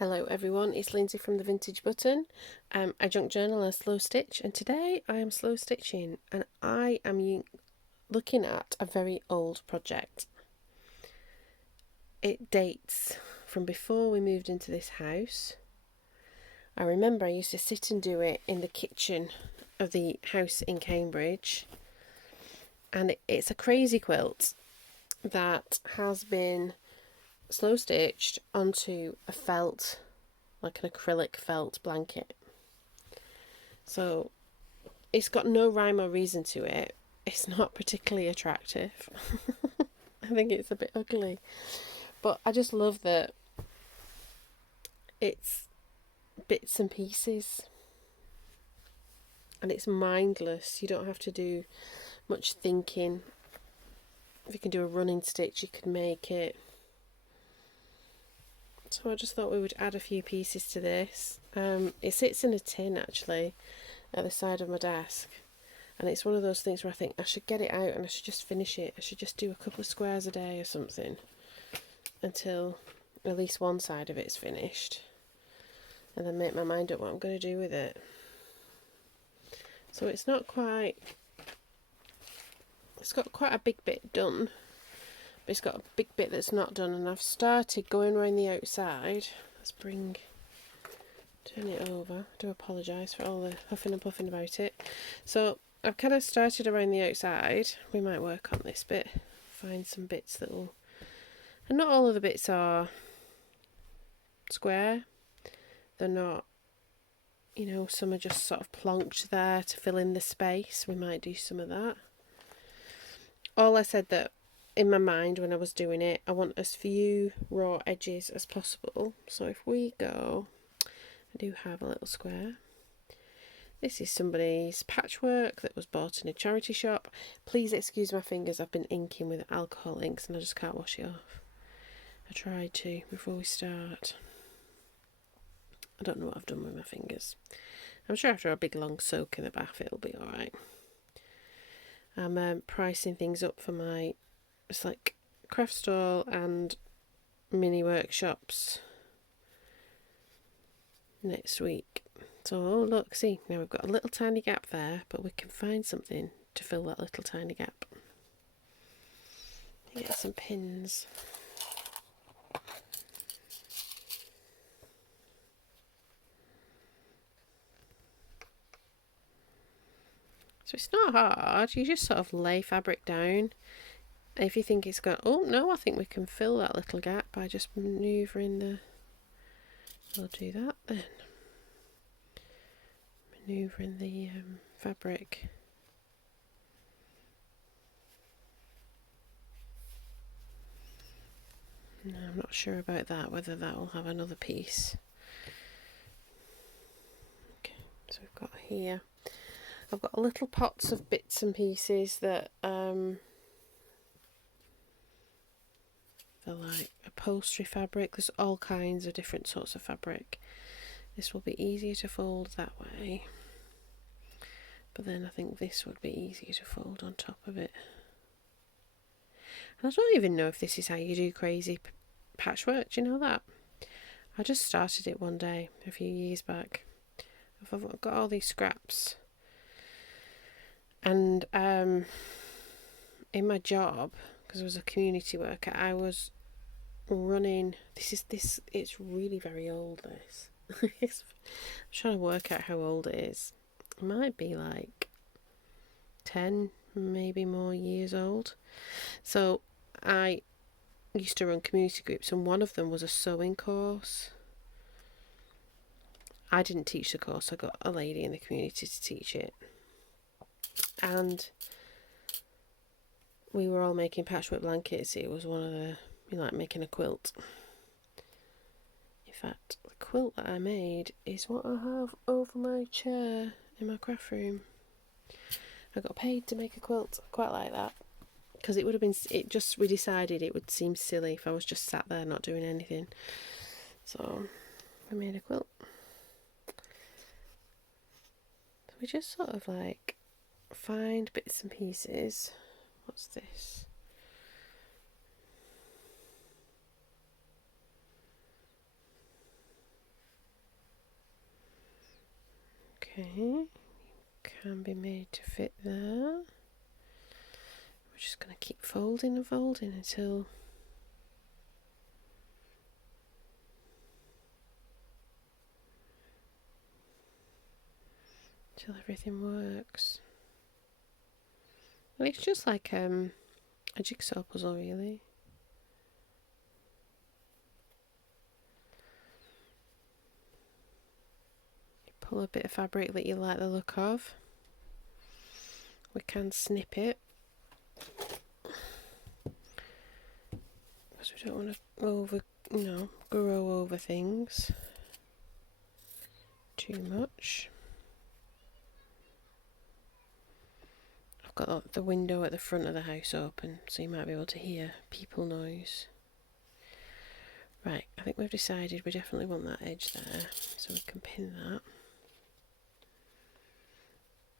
Hello everyone, it's Lindsay from the Vintage Button. I junk journal and slow stitch, and today I am slow stitching and I am looking at a very old project. It dates from before we moved into this house. I remember I used to sit and do it in the kitchen of the house in Cambridge, and it's a crazy quilt that has been slow stitched onto a felt, like an acrylic felt blanket. So it's got no rhyme or reason to it. It's not particularly attractive. I think it's a bit ugly. But I just love that it's bits and pieces. And it's mindless. You don't have to do much thinking. If you can do a running stitch, you could make it. So I just thought we would add a few pieces to this. It sits in a tin actually at the side of my desk. And it's one of those things where I think I should get it out and I should just finish it. I should just do a couple of squares a day or something until at least one side of it's finished. And then make my mind up what I'm going to do with it. So it's not quite... It's got quite a big bit done. But it's got a big bit that's not done. And I've started going around the outside. Let's turn it over. I do apologise for all the huffing and puffing about it. So I've kind of started around the outside. We might work on this bit, find some bits that will... And not all of the bits are square. They're not, some are just sort of plonked there to fill in the space. We might do some of that. All I said that in my mind when I was doing it, I want as few raw edges as possible. So if we go, I do have a little square. This is somebody's patchwork that was bought in a charity shop. Please excuse my fingers, I've been inking with alcohol inks and I just can't wash it off. I tried to before we start. I don't know what I've done with my fingers. I'm sure after a big long soak in the bath it'll be alright. I'm pricing things up for my craft stall and mini workshops next week. So, oh look, see, now we've got a little tiny gap there, but we can find something to fill that little tiny gap. Get some pins. So it's not hard, you just sort of lay fabric down. If you think it's going, oh no, I think we can fill that little gap by just manoeuvring the... We'll do that then. Manoeuvring the fabric. No, I'm not sure about that, whether that will have another piece. Okay, so we've got here, I've got little pots of bits and pieces that they're like upholstery fabric. There's all kinds of different sorts of fabric. This will be easier to fold that way, but then I think this would be easier to fold on top of it. And I don't even know if this is how you do crazy patchwork, do you know that? I just started it one day a few years back. I've got all these scraps, and in my job, because I was a community worker, I was running it's really very old, this. I'm trying to work out how old it is. It might be like 10, maybe more years old. So I used to run community groups, and one of them was a sewing course. I didn't teach the course, I got a lady in the community to teach it. And we were all making patchwork blankets. It was one of the, like making a quilt. In fact, the quilt that I made is what I have over my chair in my craft room. I got paid to make a quilt. I quite like that, because it would have been, we decided it would seem silly if I was just sat there not doing anything. So I made a quilt. So we just sort of like find bits and pieces. What's this? Okay, can be made to fit there. We're just going to keep folding and folding until everything works. And it's just like a jigsaw puzzle, really. You pull a bit of fabric that you like the look of. We can snip it, because we don't want to grow over things too much. I've got the window at the front of the house open, so you might be able to hear people noise. Right, I think we've decided we definitely want that edge there, so we can pin that.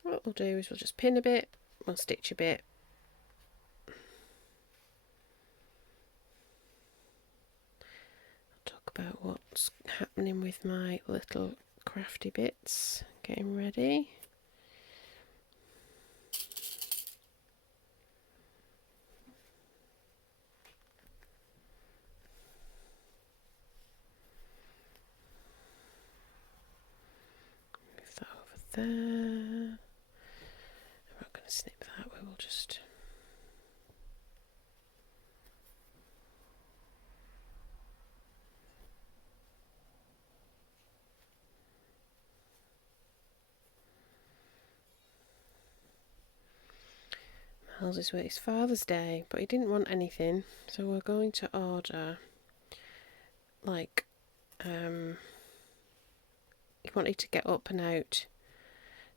What we'll do is we'll just pin a bit, we'll stitch a bit. I'll talk about what's happening with my little crafty bits, getting ready. Move that over there. I'm not going to snip that, we will just Miles is with his Father's Day, but he didn't want anything, so we're going to order like he wanted to get up and out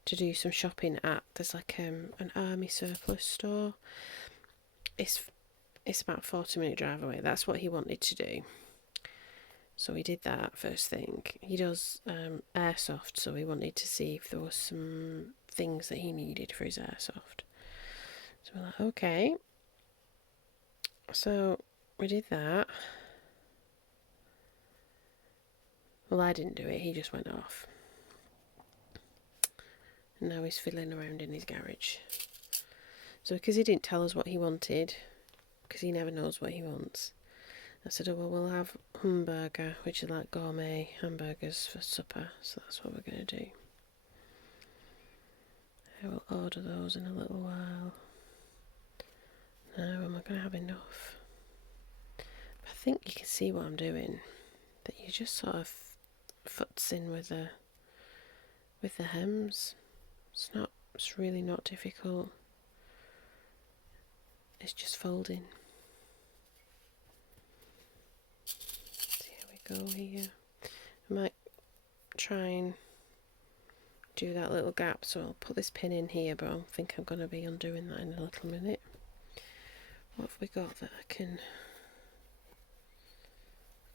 to do some shopping at, there's like an army surplus store. It's about a 40-minute drive away. That's what he wanted to do, so we did that first thing. He does airsoft, so we wanted to see if there was some things that he needed for his airsoft. So we're like, okay. So we did that. Well, I didn't do it, he just went off. And now he's fiddling around in his garage. So because he didn't tell us what he wanted, because he never knows what he wants, I said, oh well, we'll have hamburger, which is like gourmet hamburgers for supper, so that's what we're going to do. I will order those in a little while. Now, am I going to have enough? I think you can see what I'm doing, that you just sort of foots in with the hems. It's really not difficult. It's just folding. So here we go here. I might try and do that little gap, so I'll put this pin in here, but I think I'm going to be undoing that in a little minute. What have we got that I can...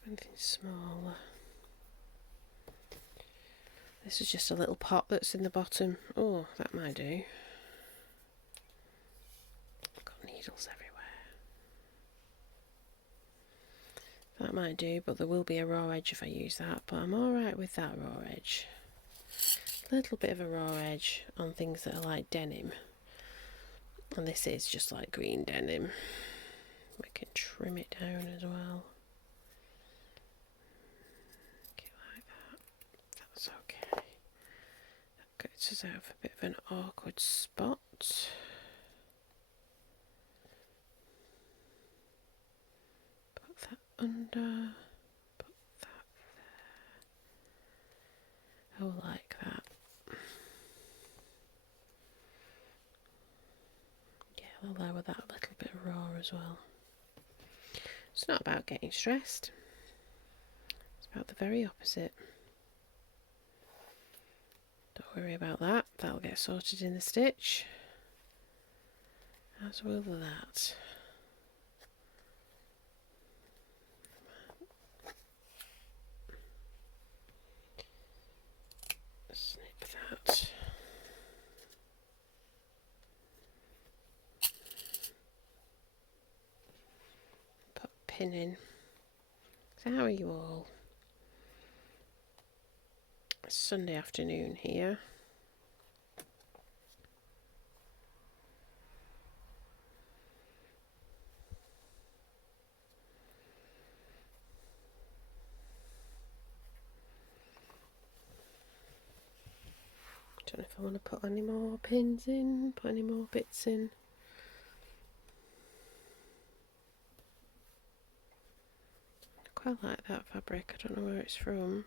anything smaller. This is just a little pot that's in the bottom. Oh, that might do. I've got needles everywhere. That might do, but there will be a raw edge if I use that, but I'm alright with that raw edge. A little bit of a raw edge on things that are like denim. And this is just like green denim. We can trim it down as well. Like that. That's okay. That gets us out of a bit of an awkward spot. Put that under. Put that there. Oh, like that. Yeah, I'll lower that a little bit raw as well. It's not about getting stressed. It's about the very opposite. Don't worry about that. That'll get sorted in the stitch. As will that. Snip that. Put a pin in. So how are you all? It's Sunday afternoon here. Don't know if I want to put any more pins in, put any more bits in. I quite like that fabric, I don't know where it's from.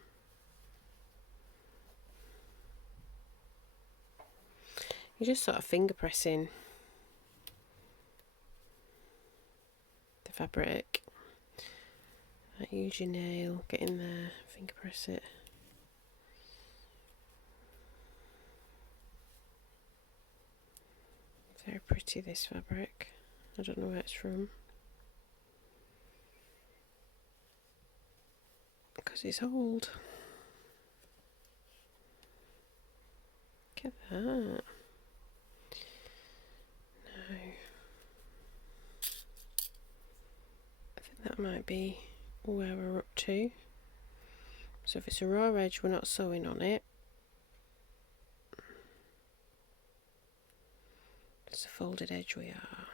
You're just sort of finger pressing the fabric. Use your nail, get in there, finger press it. Very pretty, this fabric. I don't know where it's from. Because it's old. Look at that. No. I think that might be where we're up to. So if it's a raw edge, we're not sewing on it. It's a folded edge we are.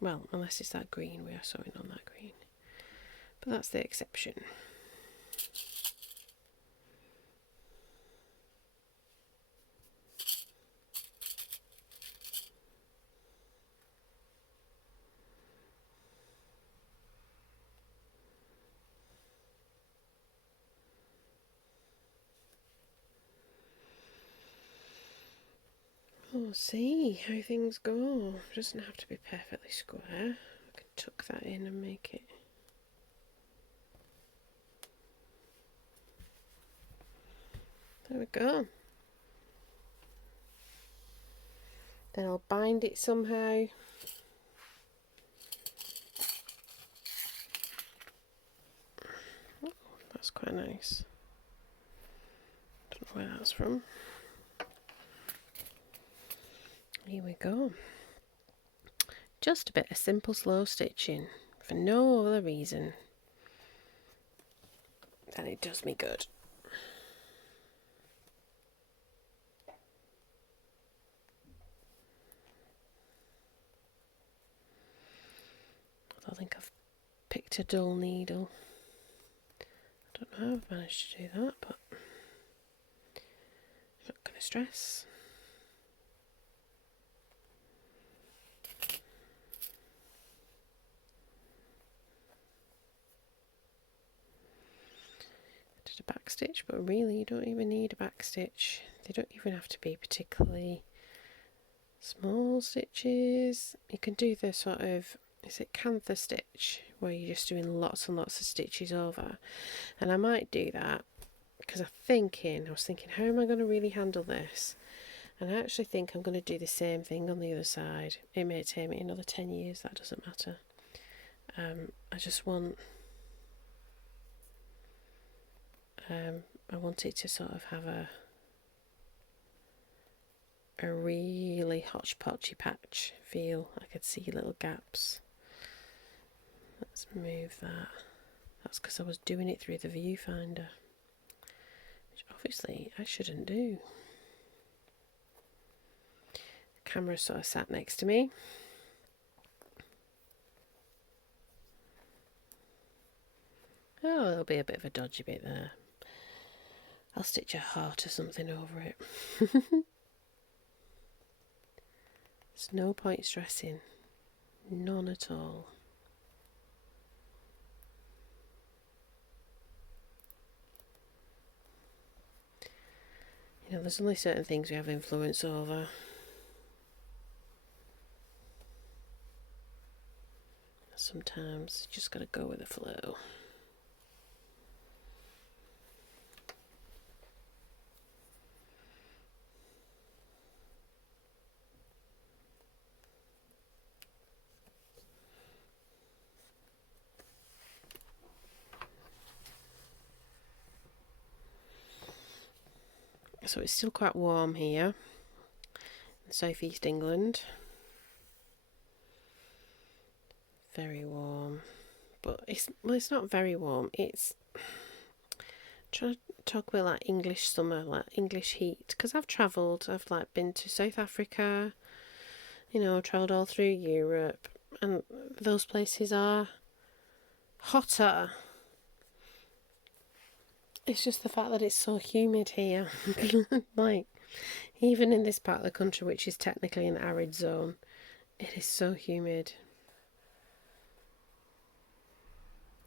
Well, unless it's that green, we are sewing on that green. But that's the exception. We'll see how things go. It doesn't have to be perfectly square. I can tuck that in and make it. There we go. Then I'll bind it somehow. Oh, that's quite nice. Don't know where that's from. Here we go. Just a bit of simple slow stitching for no other reason than it does me good. I think I've picked a dull needle. I don't know how I've managed to do that, but I'm not going to stress. A back stitch, but really you don't even need a back stitch. They don't even have to be particularly small stitches. You can do the sort of, is it cantha stitch, where you're just doing lots and lots of stitches over, and I might do that because I was thinking how am I going to really handle this, and I actually think I'm going to do the same thing on the other side. It may take me another 10 years, that doesn't matter. I just want I want it to sort of have a really hodgepodgey patch feel. I could see little gaps. Let's move that. That's because I was doing it through the viewfinder, which obviously I shouldn't do. The camera sort of sat next to me. Oh, there'll be a bit of a dodgy bit there. I'll stitch a heart or something over it. There's no point stressing. None at all. You know, there's only certain things we have influence over. Sometimes you just gotta go with the flow. So it's still quite warm here in South East England. Very warm, but it's not very warm. It's trying to talk about like English summer, like English heat, because I've travelled. I've like been to South Africa, you know, travelled all through Europe, and those places are hotter. It's just the fact that it's so humid here. Like, Even in this part of the country, which is technically an arid zone, it is so humid.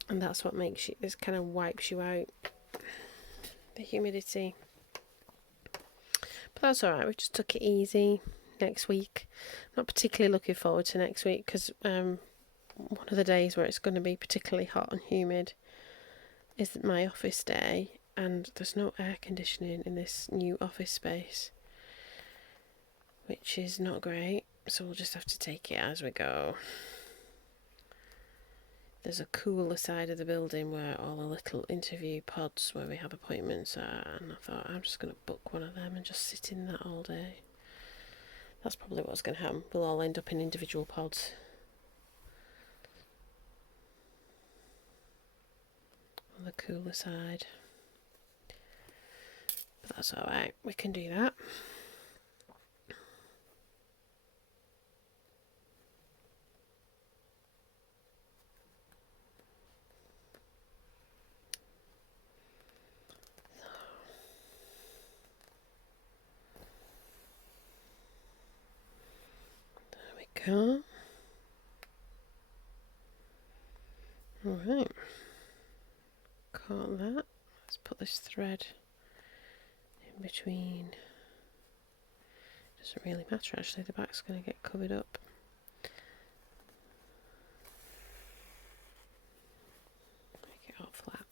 And that's what makes you, this kind of wipes you out, the humidity. But that's alright, we just took it easy next week. Not particularly looking forward to next week because one of the days where it's going to be particularly hot and humid is my office day, and there's no air conditioning in this new office space, which is not great, so we'll just have to take it as we go. There's a cooler side of the building where all the little interview pods where we have appointments are, and I thought I'm just going to book one of them and just sit in that all day. That's probably what's going to happen. We'll all end up in individual pods. On the cooler side. But that's alright, we can do that. Go. Alright. Caught that. Let's put this thread in between. Doesn't really matter actually, the back's going to get covered up. Make it all flat.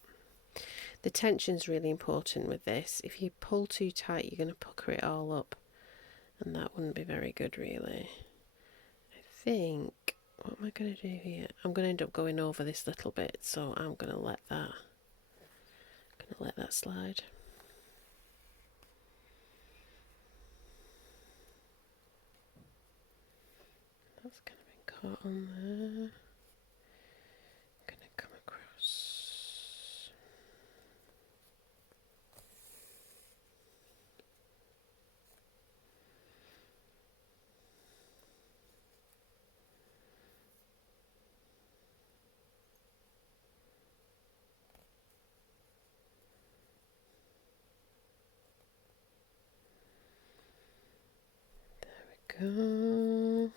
The tension's really important with this. If you pull too tight, you're going to pucker it all up, and that wouldn't be very good really. I think, what am I going to do here? I'm going to end up going over this little bit, so I'm going to let that slide. That's kind of been caught on there. Going to come across. Go.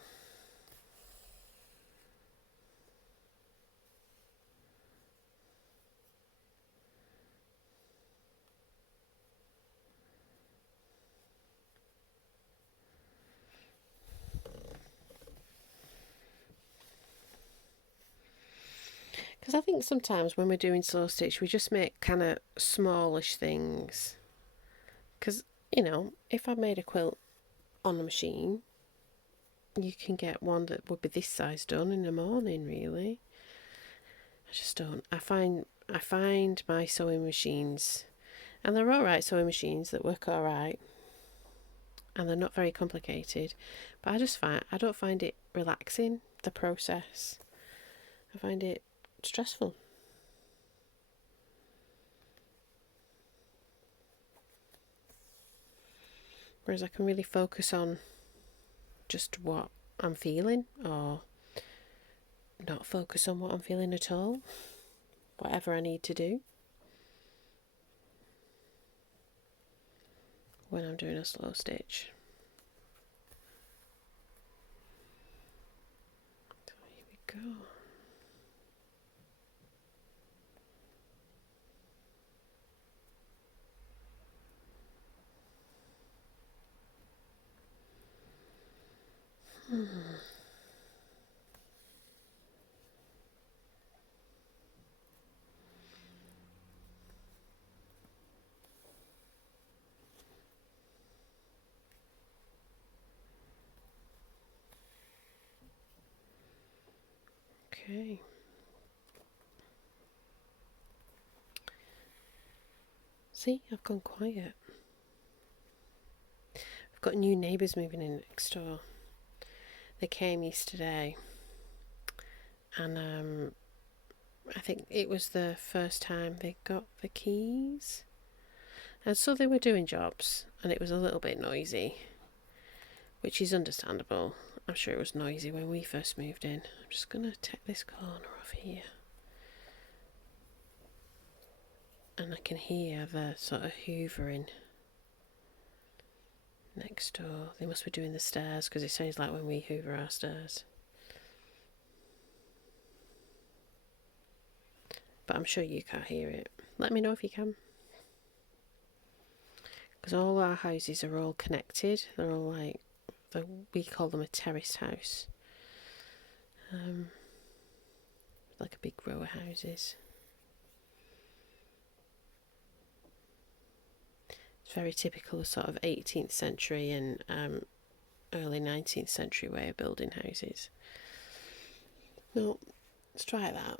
Because I think sometimes when we're doing slow stitch, we just make kind of smallish things. Because, you know, if I made a quilt on a machine, you can get one that would be this size done in the morning, really. I just don't. I find my sewing machines, and they're alright sewing machines that work alright, and they're not very complicated, but I don't find it relaxing, the process. I find it stressful. Whereas I can really focus on just what I'm feeling, or not focus on what I'm feeling at all. Whatever I need to do when I'm doing a slow stitch. So here we go. Okay. See, I've gone quiet. I've got new neighbours moving in next door. They came yesterday, and I think it was the first time they got the keys, and so they were doing jobs, and it was a little bit noisy, which is understandable. I'm sure it was noisy when we first moved in. I'm just going to take this corner off here, and I can hear the sort of hoovering. next door. They must be doing the stairs because it sounds like when we hoover our stairs. But I'm sure you can't hear it. Let me know if you can. Because all our houses are all connected. They're all like, we call them a terraced house. Like a big row of houses. It's very typical of sort of 18th century and early 19th century way of building houses. No, let's try that.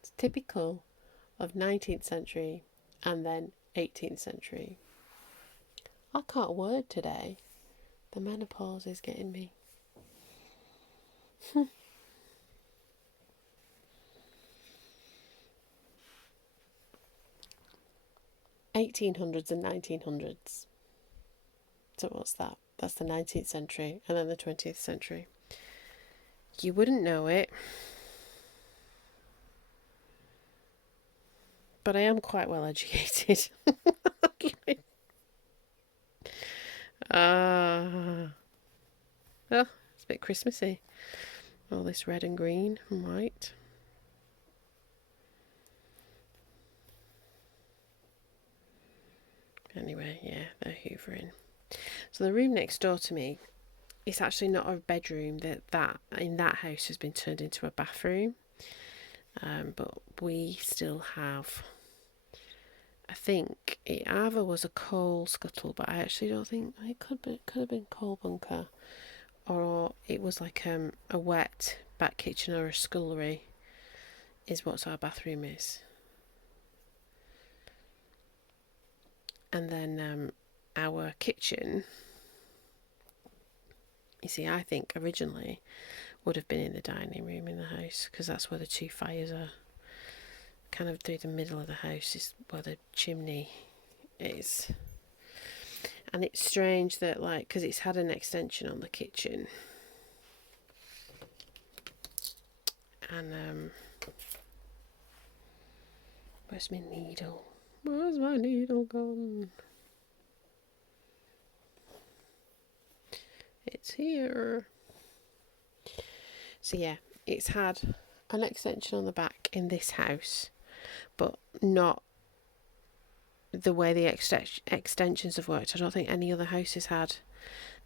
It's typical of 19th century and then 18th century. I can't word today. The menopause is getting me. 1800s and 1900s. So what's that? That's the 19th century and then the 20th century. You wouldn't know it. But I am quite well educated. Well, it's a bit Christmassy. All this red and green and white. Anyway, yeah, they're hoovering. So the room next door to me, it's actually not a bedroom. That in that house has been turned into a bathroom. But we still have, I think it either was a coal scuttle, but I actually don't think it could have been coal bunker, or it was like a wet back kitchen or a scullery is what our bathroom is. And then our kitchen, you see, I think originally would have been in the dining room in the house, because that's where the two fires are. Kind of through the middle of the house is where the chimney is. And it's strange that, like, because it's had an extension on the kitchen. And where's my needle? Where's my needle gone? It's here. So yeah, it's had an extension on the back in this house, but not the way the extensions have worked. I don't think any other house has had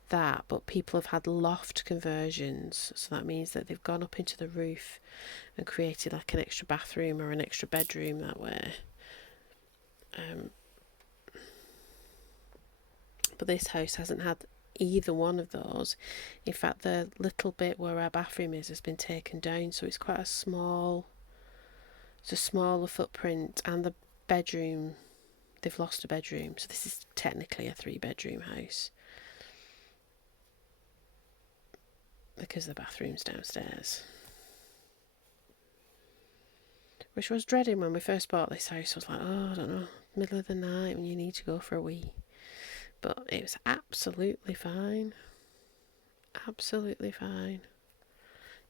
that, but people have had loft conversions, so that means that they've gone up into the roof and created like an extra bathroom or an extra bedroom that way. But this house hasn't had either one of those. In fact, the little bit where our bathroom is has been taken down, so it's quite a small, it's a smaller footprint, and the bedroom, they've lost a bedroom, so this is technically a 3-bedroom house because the bathroom's downstairs, which I was dreading when we first bought this house. I was like, oh, I don't know, middle of the night when you need to go for a wee. But it was absolutely fine. Absolutely fine.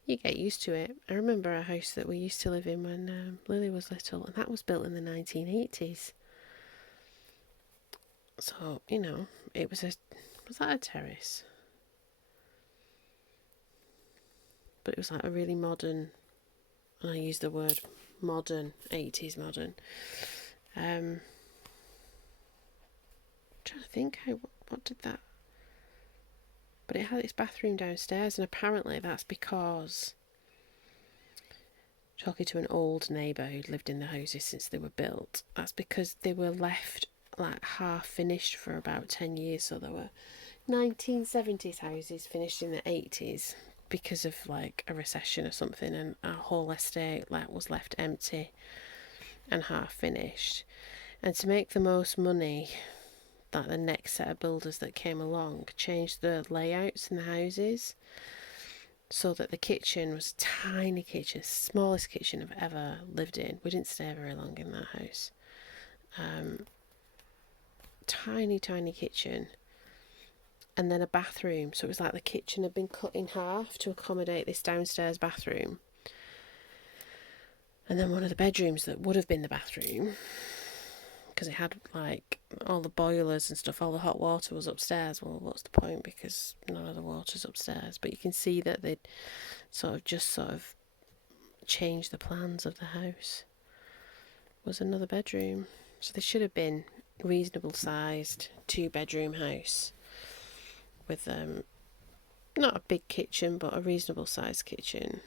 You get used to it. I remember a house that we used to live in when Lily was little, and that was built in the 1980s. So, you know, it was that a terrace? But it was like a really modern, and I use the word modern, 80s modern. Trying to think what did that, but it had its bathroom downstairs, and apparently that's because, talking to an old neighbour who'd lived in the houses since they were built, that's because they were left like half finished for about 10 years. So there were 1970s houses finished in the 80s because of like a recession or something, and our whole estate like was left empty and half finished. And to make the most money, that the next set of builders that came along changed the layouts in the houses so that the kitchen was a tiny kitchen, smallest kitchen I've ever lived in. We didn't stay very long in that house. Tiny kitchen, and then a bathroom. So it was like the kitchen had been cut in half to accommodate this downstairs bathroom, and then one of the bedrooms that would have been the bathroom because it had like all the boilers and stuff, all the hot water was upstairs. Well, what's the point, because none of the water's upstairs. But you can see that they'd sort of changed the plans of the house. Was another bedroom, so they should have been reasonable sized 2-bedroom house with not a big kitchen but a reasonable sized kitchen.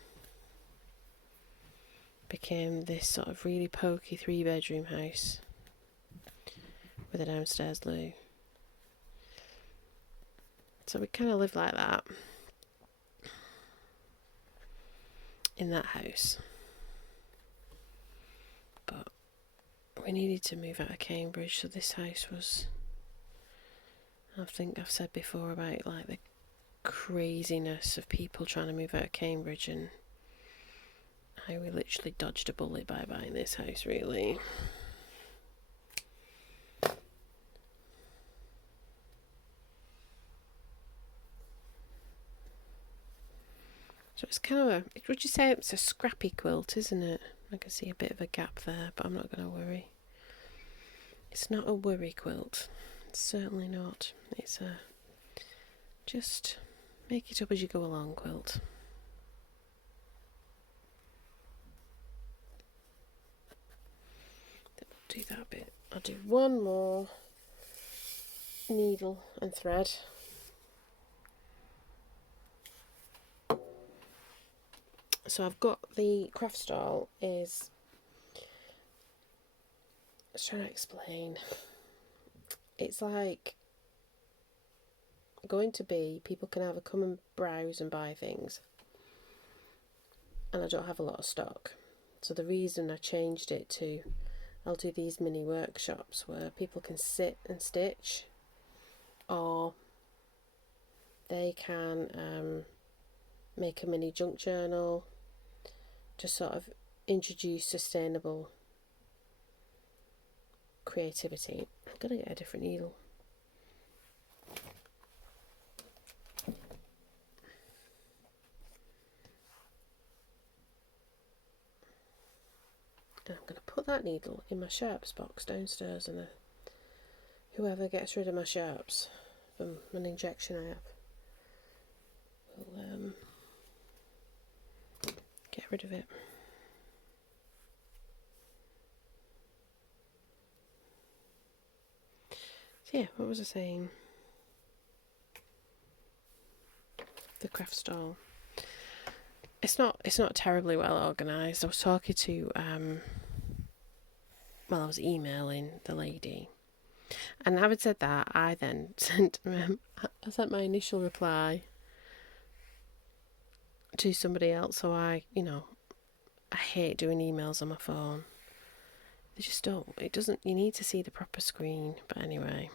Became this sort of really pokey 3-bedroom house with a downstairs loo. So we kind of lived like that in that house. But we needed to move out of Cambridge, so this house was, I think I've said before about like the craziness of people trying to move out of Cambridge, and how we literally dodged a bullet by buying this house, really. So it's kind of would you say it's a scrappy quilt, isn't it? I can see a bit of a gap there, but I'm not going to worry. It's not a worry quilt. It's certainly not. It's a just make it up as you go along quilt. Do that bit. I'll do one more needle and thread. So I've got the craft stall is, I was trying to explain, it's like going to be, people can either come and browse and buy things, and I don't have a lot of stock. So the reason I changed it to, I'll do these mini workshops where people can sit and stitch, or they can make a mini junk journal, just sort of introduce sustainable creativity. I'm going to get a different needle. And I'm going to put that needle in my sharps box downstairs, and whoever gets rid of my sharps from an injection I have will get rid of it. So yeah, what was I saying? The craft stall. It's not terribly well organised. I was talking to I was emailing the lady, and having said that, I then sent my initial reply to somebody else. So I hate doing emails on my phone. They just don't. It doesn't. You need to see the proper screen. But anyway,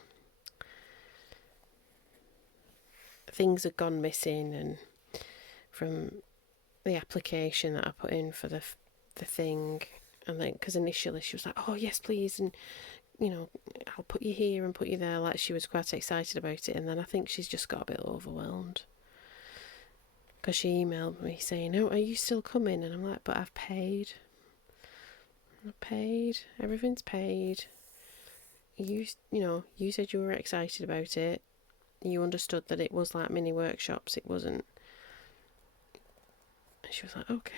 things had gone missing, and from the application that I put in for the thing, and then because initially she was like, "Oh yes, please," and I'll put you here and put you there. Like, she was quite excited about it, and then I think she's just got a bit overwhelmed. Because she emailed me saying, "Oh, are you still coming?" And I'm like, "But I've paid. Everything's paid. You said you were excited about it. You understood that it was like mini workshops. It wasn't." And she was like, "Okay."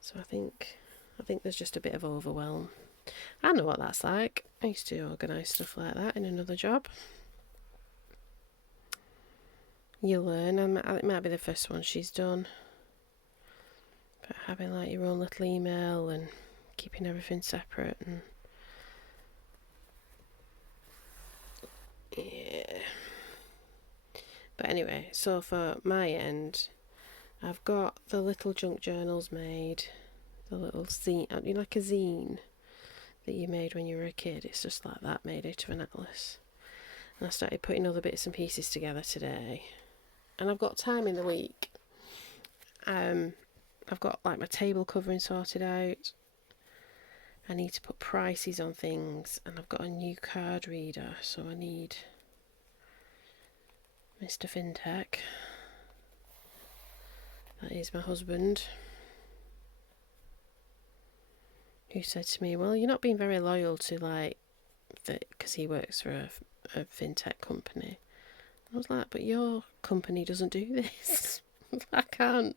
So I think there's just a bit of overwhelm. I know what that's like. I used to organise stuff like that in another job. You learn, and it might be the first one she's done. But having like your own little email and keeping everything separate, and yeah. But anyway, so for my end, I've got the little junk journals made, the little zine, like a zine that you made when you were a kid. It's just like that, made out of an atlas. And I started putting other bits and pieces together today. And I've got time in the week. I've got like my table covering sorted out. I need to put prices on things, and I've got a new card reader, so I need Mr. Fintech. That is my husband, who said to me, well, you're not being very loyal to like, because he works for a fintech company. I was like, but your company doesn't do this. I can't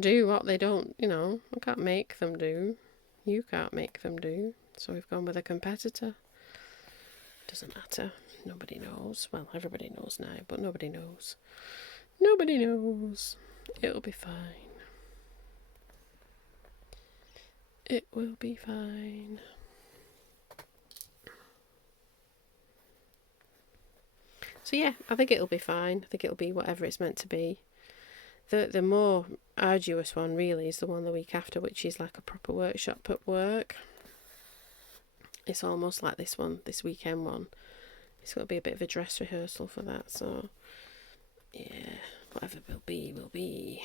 do what they don't, I can't make them do. You can't make them do. So we've gone with a competitor. Doesn't matter. Nobody knows. Well, everybody knows now, but nobody knows. Nobody knows. It'll be fine. It will be fine. So yeah, I think it'll be fine. I think it'll be whatever it's meant to be. The more arduous one really is the one the week after, which is like a proper workshop at work. It's almost like this weekend one. It's got to be a bit of a dress rehearsal for that. So yeah, whatever will be, will be.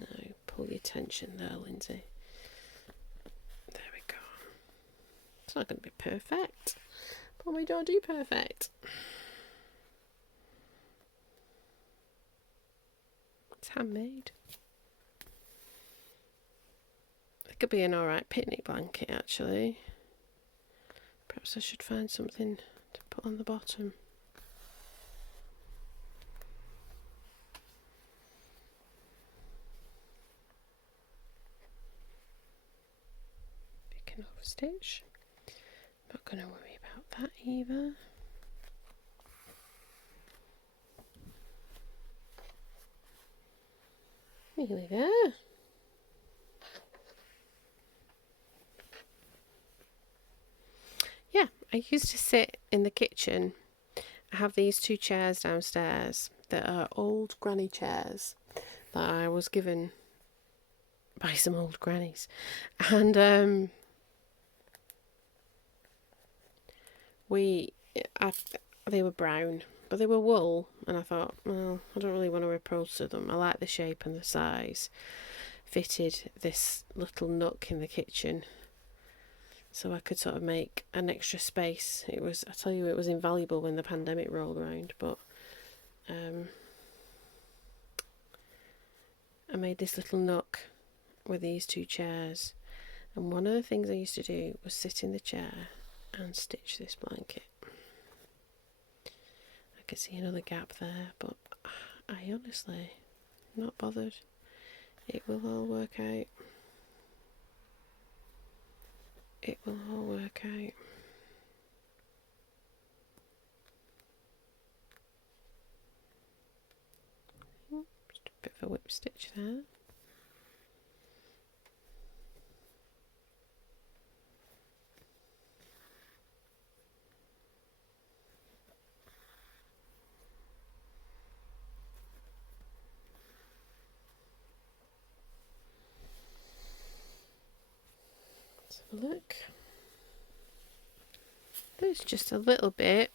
No, pull your tension there, Lindsay. There we go. It's not going to be perfect, but we don't do perfect. It's handmade. It could be an alright picnic blanket, actually. Perhaps I should find something to put on the bottom. You can overstitch. Not going to worry about that either. Nearly there. Yeah, I used to sit in the kitchen. I have these 2 chairs downstairs that are old granny chairs that I was given by some old grannies. And they were brown, but they were wool, and I thought, well, I don't really want to upholster them. I like the shape and the size. Fitted this little nook in the kitchen, so I could sort of make an extra space. I tell you, it was invaluable when the pandemic rolled around, but I made this little nook with these 2 chairs, and one of the things I used to do was sit in the chair and stitch this blanket. I could see another gap there, but I honestly not bothered. It will all work out. It will all work out. Just a bit of a whip stitch there. Let's have a look. There's just a little bit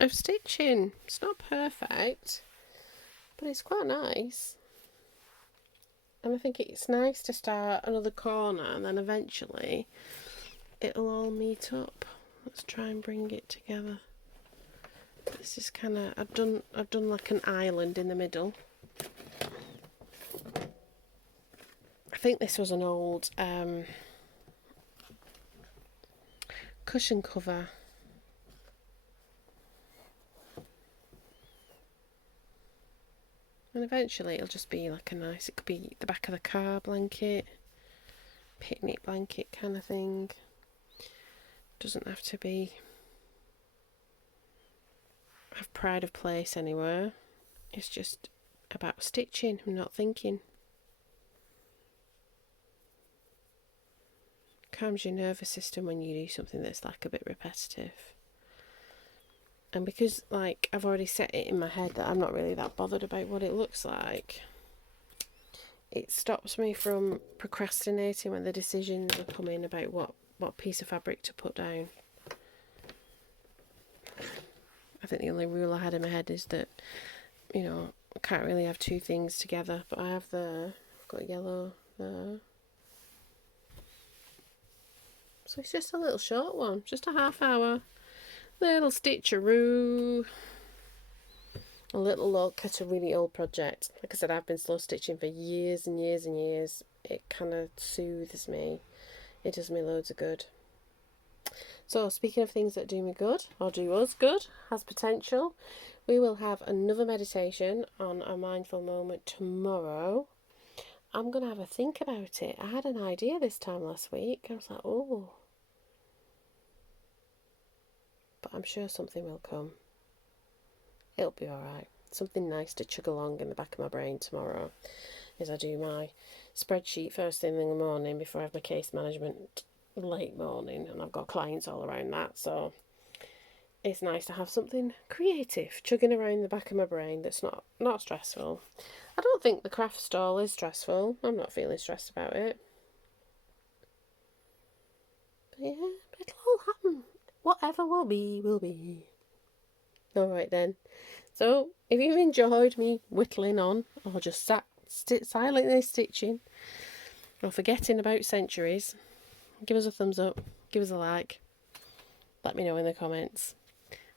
of stitching. It's not perfect, but it's quite nice. And I think it's nice to start another corner and then eventually it'll all meet up. Let's try and bring it together. This is kind of, I've done like an island in the middle. I think this was an old cushion cover. And eventually it'll just be like it could be the back of the car blanket, picnic blanket kind of thing. Doesn't have to have pride of place anywhere. It's just about stitching and not thinking. Calms your nervous system when you do something that's like a bit repetitive. And because like I've already set it in my head that I'm not really that bothered about what it looks like, it stops me from procrastinating when the decisions are coming about what piece of fabric to put down. I think the only rule I had in my head is that, I can't really have 2 things together, but I've got yellow there. So it's just a little short one, just a half hour. Little stitcheroo. A little look at a really old project. Like I said, I've been slow stitching for years and years and years. It kind of soothes me. It does me loads of good. So, speaking of things that do me good, or do us good, has potential, we will have another meditation on a mindful moment tomorrow. I'm going to have a think about it. I had an idea this time last week. I was like, oh. But I'm sure something will come. It'll be alright. Something nice to chug along in the back of my brain tomorrow as I do my spreadsheet first thing in the morning before I have my case management late morning, and I've got clients all around that, so it's nice to have something creative chugging around the back of my brain that's not stressful. I don't think the craft stall is stressful. I'm not feeling stressed about it. But yeah, it'll all happen. Whatever will be, will be. Alright then. So, if you've enjoyed me whittling on, or just sat silently stitching, or forgetting about centuries, give us a thumbs up, give us a like, let me know in the comments.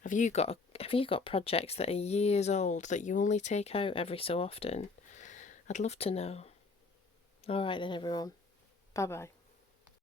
Have you got projects that are years old that you only take out every so often? I'd love to know. Alright then everyone. Bye bye.